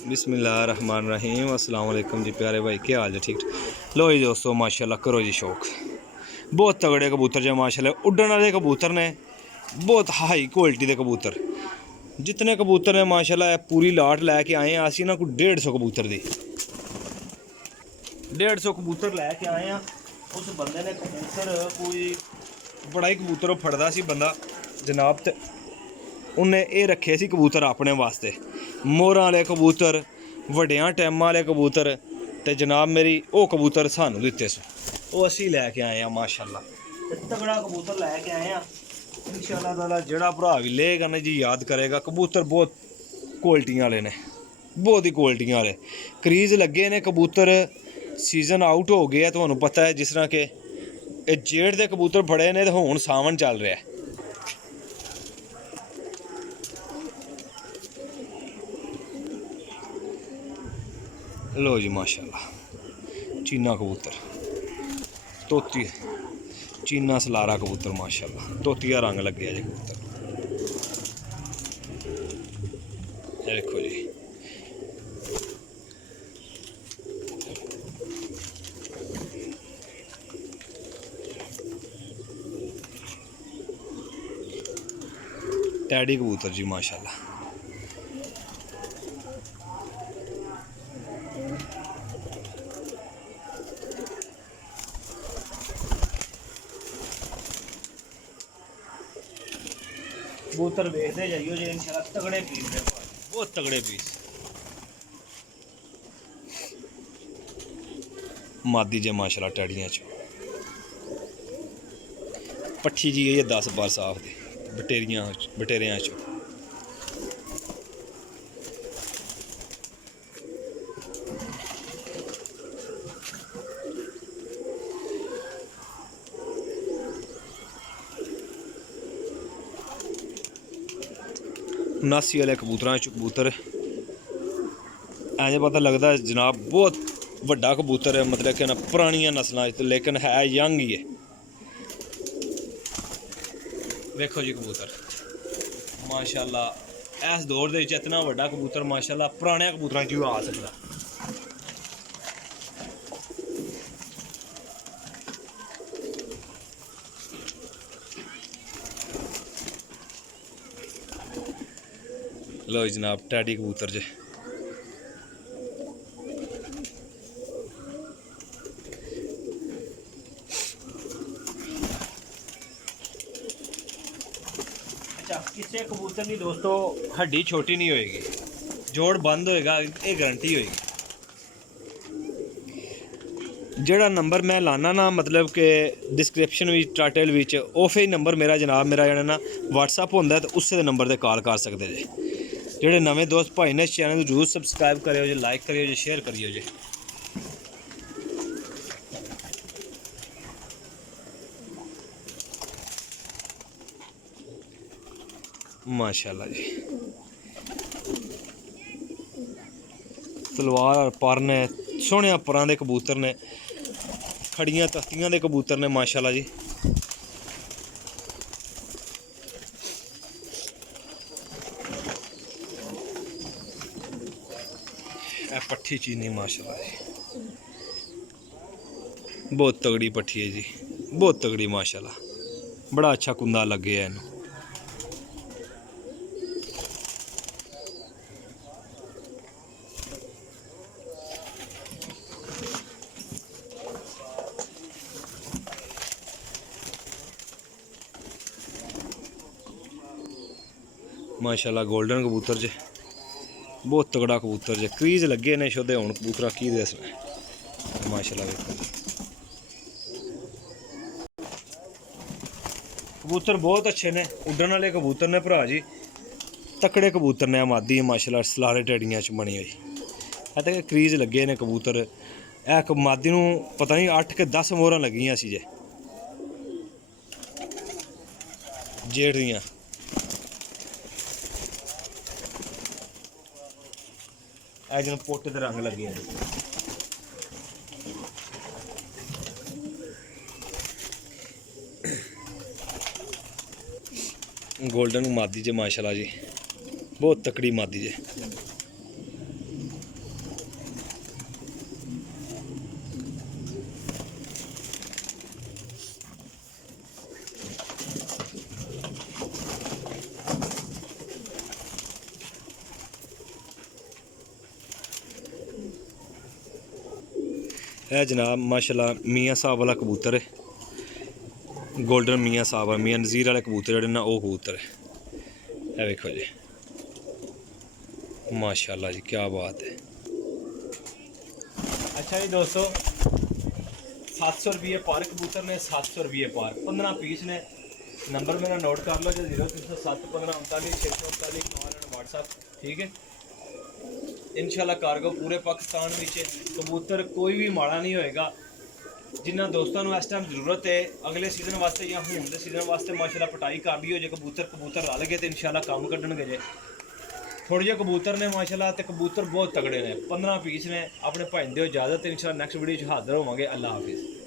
बिस्मिल्लाहिर्रहमानिर्रहीम। अस्सलाम वालेकुम जी प्यारे भाई, क्या हाल है? ठीक लो जी दोस्तों, माशाल्लाह करो जी शौक। बहुत तगड़े कबूतर जो माशाल्लाह उड्डण वाले कबूतर ने, बहुत हाई क्वालिटी के कबूतर। जितने कबूतर ने माशाल्लाह पूरी लाट लैके आए हैं असी ना कोई 150 कबूतर दी 150 कबूतर लैके आए हैं। उस बंदे ने कबूतर कोई बड़ा ही कबूतर फड़दा सी बंदा जनाब, ते उन्हें ये रखे सी कबूतर अपने वास्ते, मोरां वाले कबूतर, वड्डियां टैमां वाले कबूतर, ते जनाब मेरी वो कबूतर सानू दिते सी, वो असी लैके आए हैं माशाल्लाह। तगड़ा कबूतर लैके आए हैं इंशाअल्लाह ताला। जेड़ा भरा भी लेगा ना जी याद करेगा। कबूतर बहुत क्वालिटियां वाले ने, बहुत ही क्वालिटियां वाले क्रीज लगे ने कबूतर। सीजन आउट हो गया, तुहानू पता है, जिस तरह के जेठ के कबूतर फड़े ने, तो हुण सावन चल रहा है। लो जी माशाल्लाह, चीना कबूतर, तोती चीना सलारा कबूतर माशाल्लाह, तोतिया रंग लगे जी कबूतर। देखो जी टैडी कबूतर जी माशाल्लाह। कबूतर देखते जाइयो जी इंशाल्लाह, तगड़े पीस ने, बहुत तगड़े पीस। मादी जे माशाल्लाह टैडियां च पट्ठी जी ये 10-12 साफ दी बटेरियां च। नासी वाले कबूतर कबूतर ऐसे पता लगता है जनाब, बहुत वड्डा कबूतर है, मतलब कि ना पुरानिया नस्लों, लेकिन है यंग ही है। देखो जी कबूतर माशाल्लाह, इस दौर के इतना वड्डा कबूतर माशाल्लाह पुराने कबूतर च आ सकता। लो जनाब टैडी कबूतर जे, किसी कबूतर की दोस्तों हड्डी छोटी नहीं होएगी, जोड़ बंद होएगा, ये गारंटी होएगी। जेड़ा नंबर मैं लाना ना, मतलब कि डिस्क्रिप्शन भी टाइटल विच ओफे नंबर मेरा जनाब, मेरा जेड़ा ना व्हाट्सअप होंदा, तो उस नंबर पर कॉल कर सकते जे। जेड़े नवे दोस्त भाई ने इस चैनल को जरूर सबसक्राइब करियो जी, लाइक करियो जी, शेयर करियो जी। माशाल्लाह जी, तलवार पर ने सोहने परां दे कबूतर ने, खड़ियां तख्तियां दे कबूतर ने माशाल्लाह जी। पट्ठी चीनी माशाल्लाह जी, बहुत तगड़ी पट्ठी है जी, बहुत तगड़ी माशाल्लाह, बड़ा अच्छा कुंदा लगे है इनू। माशाल्लाह गोल्डन कबूतर जे, बहुत तगड़ा कबूतर जे, क्रीज लगे ने शुद्ध हुण कबूतर की दसना माशाल्लाह। देखो कबूतर बहुत अच्छे ने, उड्डण वाले कबूतर ने भरा जी, तकड़े कबूतर ने, आमादी माशाल्लाह सलारे टैडियां च बनी हुई है, तो क्रीज लगे ने कबूतर। एक मादी नूं पता नहीं 8 के 10 मोहरां लगियां सी जे जेठ दियां। जिन पोटे के रंग लगे हैं, गोल्डन मादी जे माशाल्लाह जी, बहुत तकड़ी मादी जे। ਇਹ ਜਨਾਬ ਮਾਸ਼ਾਅੱਲਾ ਮੀਆਂ ਸਾਹਿਬ ਵਾਲਾ ਕਬੂਤਰ ਹੈ, ਗੋਲਡਨ ਮੀਆਂ ਸਾਹਿਬ ਆ, ਮੀਆਂ ਨਜ਼ੀਰ ਵਾਲੇ ਕਬੂਤਰ ਜਿਹੜੇ ਨਾ ਉਹ ਕਬੂਤਰ ਹੈ। ਇਹ ਵੇਖੋ ਜੀ माशाल्लाह जी, क्या बात है। अच्छा जी दोस्तों, 700 रुपये पर कबूतर ने, 700 रुपये पर 15 पीस ने। नंबर मेरा नोट कर लो जो 0307 15 39 639 व्हाट्सअप, ठीक है। इंशाल्लाह कार्गो पूरे पाकिस्तान में कबूतर कोई भी माड़ा नहीं होएगा। जिन्होंने दोस्तों को इस टाइम जरूरत है अगले सीजन वास्ते या हूँ के सीजन वास्ते माशाल्लाह पटाई कर दी हो जे कबूतर रल गए तो इंशाल्लाह काम कढ़नगे जे। थोड़े जे कबूतर ने माशाल्लाह, तो कबूतर बहुत तगड़े ने। 15 पीस ने। अपने भाई दो इजाजत, इंशाल्लाह नेक्स्ट वीडियो हाजिर होवांगे। अल्लाह हाफिज़।